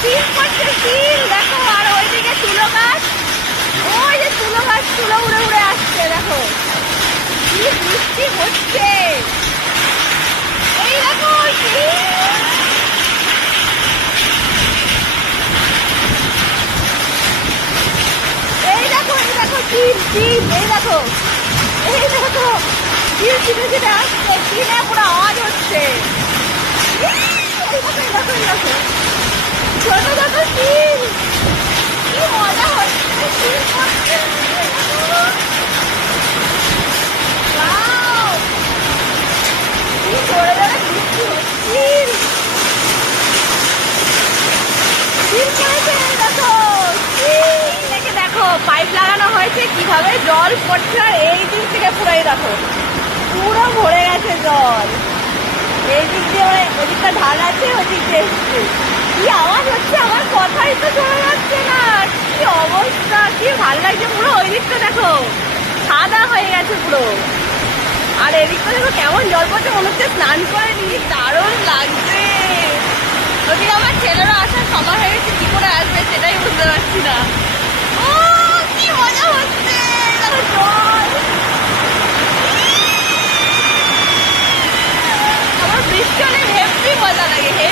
Seal করছে seal দেখো, আর ওইদিকে তুলো গাছ। ওই যে তুলো গাছ, তুলো উড়ে উড়ে আসছে, দেখো। কি বৃষ্টি হচ্ছে। এই দেখো এই দেখো এই দেখো সিল সিল এই দেখো। এই দেখো সিল ছিটে ছিটে আসছে সিলে পুরো আওয়াজ হচ্ছে। দেখো দেখো। পাইপ লাগানো হয়েছে, কীভাবে জল পড়ছে আর এই দিক থেকে পুরাই দেখো। পুরো ভরে গেছে জল। এই দিক দিয়ে ওই- ওদিকটা ঢাল আছে, ওদিক দিয়ে এসছে। কি আওয়াজ হচ্ছে? আমার কথাই তো শোনা যাচ্ছে না। কি অবস্থা? কি ভালো লাগছে? পুরো ওই দিকটা দেখো। সাদা হয়ে গেছে পুরো। আর এদিকটা দেখো কেমন জল পড়ছে, মনে হচ্ছে স্নান করে নি দারুণ actually everyone